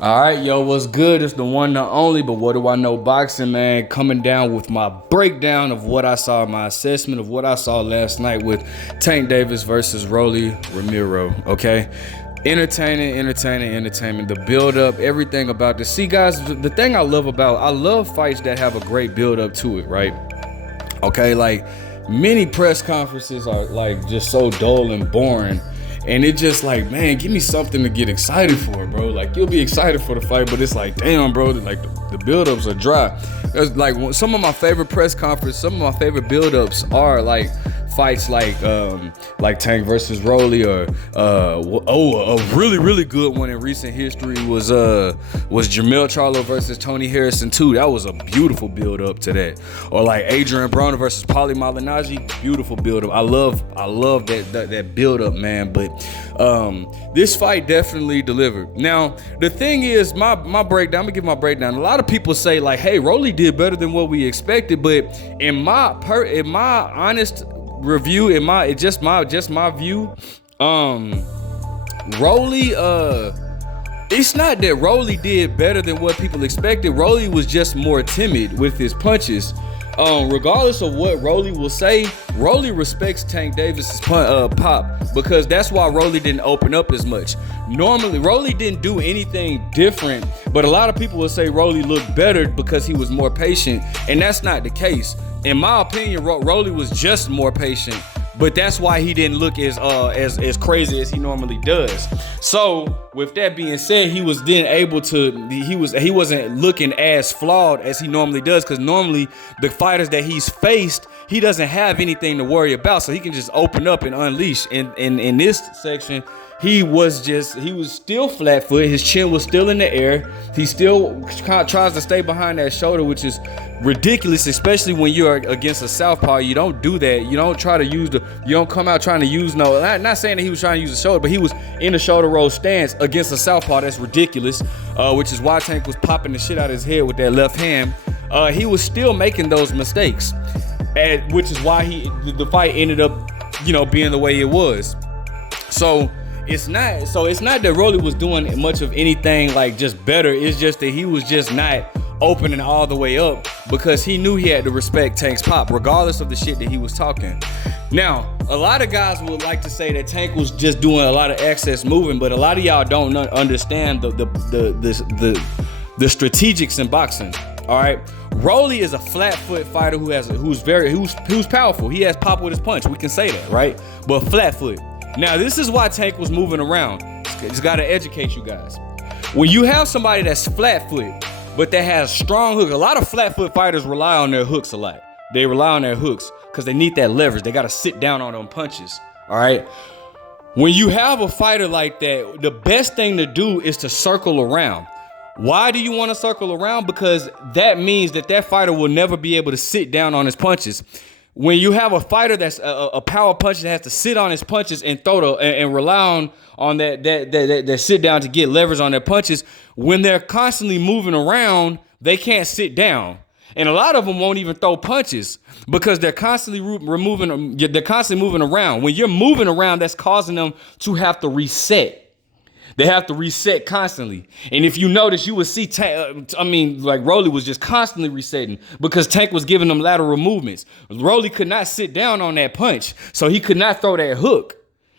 All right, yo, what's good? It's the one, the only, but what do I know boxing, man? Coming down with my breakdown of what I saw, my assessment of what I saw last night with Tank Davis versus Romero, okay? Entertaining. The build up, everything about this. See, guys, the thing I love fights that have a great build up to it, right? Okay, like many press conferences are like just so dull and boring. And it just like, man, give me something to get excited for, bro. Like, you'll be excited for the fight, but it's like, damn, bro, like the build-ups are dry. There's like some of my favorite press conferences, some of my favorite build-ups are like fights like Tank versus Rolly, or a really good one in recent history was Jermell Charlo versus Tony Harrison 2. That was a beautiful build up to that. Or like Adrian Broner versus Paulie Malignaggi, beautiful build up. I love that build up, man. But this fight definitely delivered. Now the thing is, my breakdown. I'm gonna give my breakdown. A lot of people say like, hey, Rolly did better than what we expected, but in my honest review, just my view, Rolly, it's not that Rolly did better than what people expected. Rolly was just more timid with his punches. Regardless of what Rolly will say, Rolly respects Tank Davis's pop, because that's why Rolly didn't open up as much. Normally, Rolly didn't do anything different, but a lot of people will say Rolly looked better because he was more patient, and that's not the case. In my opinion, Rolly was just more patient, but that's why he didn't look as crazy as he normally does. So with that being said, he was then able to, he wasn't looking as flawed as he normally does, because normally the fighters that he's faced, he doesn't have anything to worry about, so he can just open up and unleash. In this section, he was still flat-footed. His chin was still in the air. He still tries to stay behind that shoulder, which is ridiculous, especially when you're against a southpaw. You don't do that. You don't try to you don't come out trying to use not saying that he was trying to use the shoulder, but he was in a shoulder roll stance against a southpaw. That's ridiculous, which is why Tank was popping the shit out of his head with that left hand. He was still making those mistakes, which is why the fight ended up, being the way it was. So it's not that Rolly was doing much of anything like just better. It's just that he was just not opening all the way up, because he knew he had to respect Tank's pop, regardless of the shit that he was talking. Now, a lot of guys would like to say that Tank was just doing a lot of excess moving, but a lot of y'all don't understand the strategics in boxing. All right, Rolly is a flat-foot fighter who's powerful. He has pop with his punch. We can say that, right? But flat-foot. Now, this is why Tank was moving around. Just got to educate you guys. When you have somebody that's flat-foot, but that has strong hook, a lot of flat-foot fighters rely on their hooks a lot. They rely on their hooks because they need that leverage. They got to sit down on them punches, all right? When you have a fighter like that, the best thing to do is to circle around. Why do you want to circle around? Because that means that fighter will never be able to sit down on his punches. When you have a fighter that's a power puncher that has to sit on his punches and and rely on that sit down to get leverage on their punches, when they're constantly moving around, they can't sit down. And a lot of them won't even throw punches because they're constantly they're constantly moving around. When you're moving around, that's causing them to have to reset. They have to reset constantly. And if you notice, you would see Rolly was just constantly resetting because Tank was giving them lateral movements. Rolly could not sit down on that punch, so he could not throw that hook.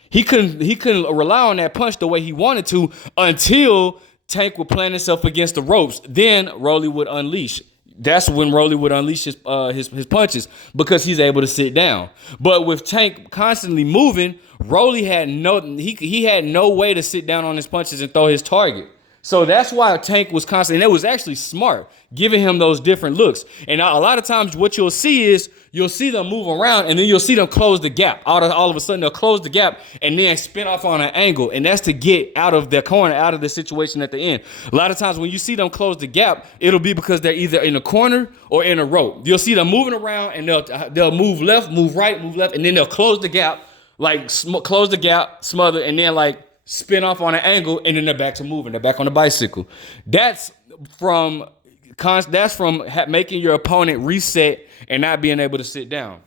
He couldn't rely on that punch the way he wanted to until Tank would plant himself against the ropes. Then Rolly would unleash. That's when Rolly would unleash his punches, because he's able to sit down. But with Tank constantly moving, Rolly had he had no way to sit down on his punches and throw his target. So that's why Tank was constantly, and it was actually smart, giving him those different looks. And a lot of times what you'll see is, you'll see them move around, and then you'll see them close the gap. All of a sudden, they'll close the gap and then spin off on an angle. And that's to get out of their corner, out of the situation at the end. A lot of times when you see them close the gap, it'll be because they're either in a corner or in a rope. You'll see them moving around, and they'll move left, move right, move left, and then they'll close the gap, close the gap, smother, and then spin off on an angle, and then they're back to moving. They're back on the bicycle. That's from making your opponent reset and not being able to sit down.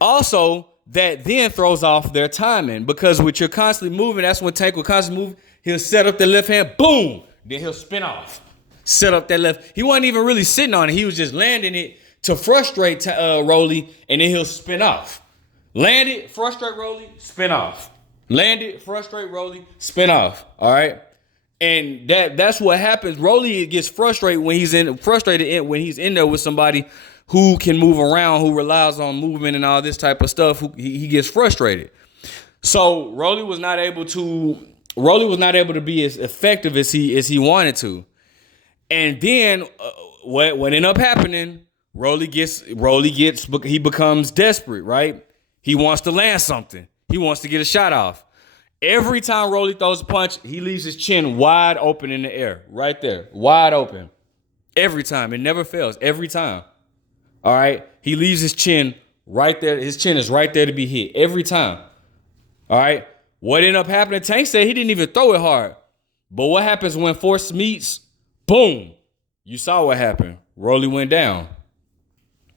Also, that then throws off their timing, because with you're constantly moving, that's when Tank will constantly move. He'll set up the left hand, boom, then he'll spin off, set up that left. He wasn't even really sitting on it. He was just landing it to frustrate Rolly, and then he'll spin off. Land it, frustrate Rolly, spin off. Land it, frustrate Rolly, spin off. All right. And that's what happens. Rolly gets frustrated when he's in there with somebody who can move around, who relies on movement and all this type of stuff. He gets frustrated. So Rolly was not able to be as effective as he wanted to. And then what ended up happening? Rolly becomes desperate, right? He wants to land something. He wants to get a shot off. Every time Rolly throws a punch, he leaves his chin wide open in the air. Right there. Wide open. Every time. It never fails. Every time. All right? He leaves his chin right there. His chin is right there to be hit. Every time. All right? What ended up happening? Tank said he didn't even throw it hard. But what happens when force meets? Boom. You saw what happened. Rolly went down.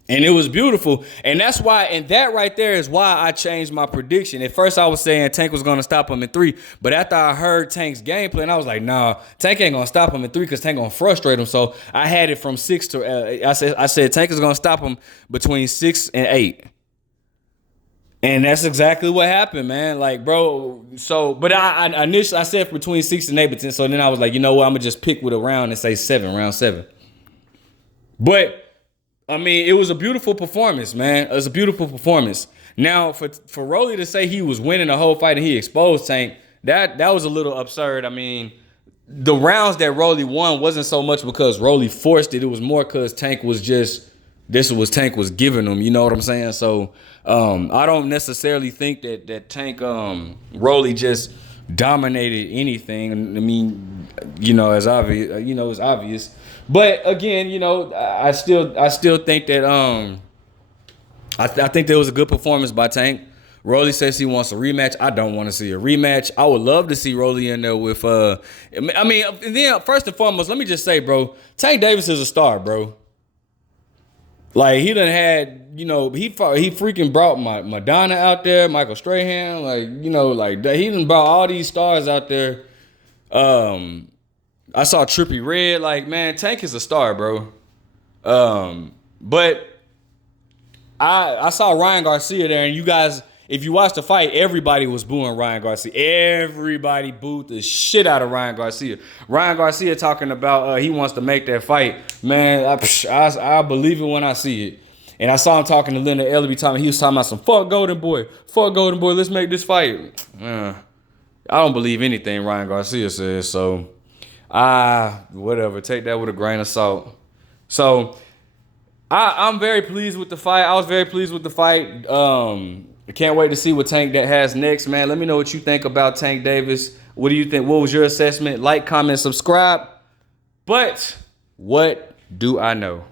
And it was beautiful. And that's why, and that right there is why I changed my prediction. At first I was saying Tank was going to stop him in 3. But after I heard Tank's gameplay, and I was like, nah, Tank ain't going to stop him in 3 because Tank going to frustrate him. So I had it from 6 to, I said Tank is going to stop him between 6 and 8. And that's exactly what happened, man. Like, bro, so, but I initially, I said between 6 and 8, but so then I was like, you know what, I'm going to just pick with a round and say 7, round 7. But, I mean, it was a beautiful performance, man. It was a beautiful performance. Now, for Rolly to say he was winning the whole fight and he exposed Tank, that was a little absurd. I mean, the rounds that Rolly won wasn't so much because Rolly forced it. It was more because Tank was just, Tank was giving him. You know what I'm saying? So, I don't necessarily think that Tank, Rolly just dominated anything. I mean, you know, it's obvious. But again, you know, I still think that I think there was a good performance by Tank. Rolly says he wants a rematch. I don't want to see a rematch. I would love to see Rolly in there with I mean, then first and foremost, let me just say, bro, Tank Davis is a star, bro. Like, he done had, you know, he freaking brought Madonna out there, Michael Strahan, like, you know, like, he done brought all these stars out there. I saw Trippie Redd. Like, man, Tank is a star, bro. But I saw Ryan Garcia there, and you guys, if you watched the fight, everybody was booing Ryan Garcia. Everybody booed the shit out of Ryan Garcia. Ryan Garcia talking about he wants to make that fight. Man, I believe it when I see it. And I saw him talking to Leonard Ellerby. He was talking about some fuck Golden Boy. Fuck Golden Boy, let's make this fight. I don't believe anything Ryan Garcia says, so whatever. Take that with a grain of salt. So I'm very pleased with the fight. I was very pleased with the fight. I can't wait to see what Tank that has next, man. Let me know what you think about Tank Davis. What do you think? What was your assessment? Like, comment, subscribe. But what do I know?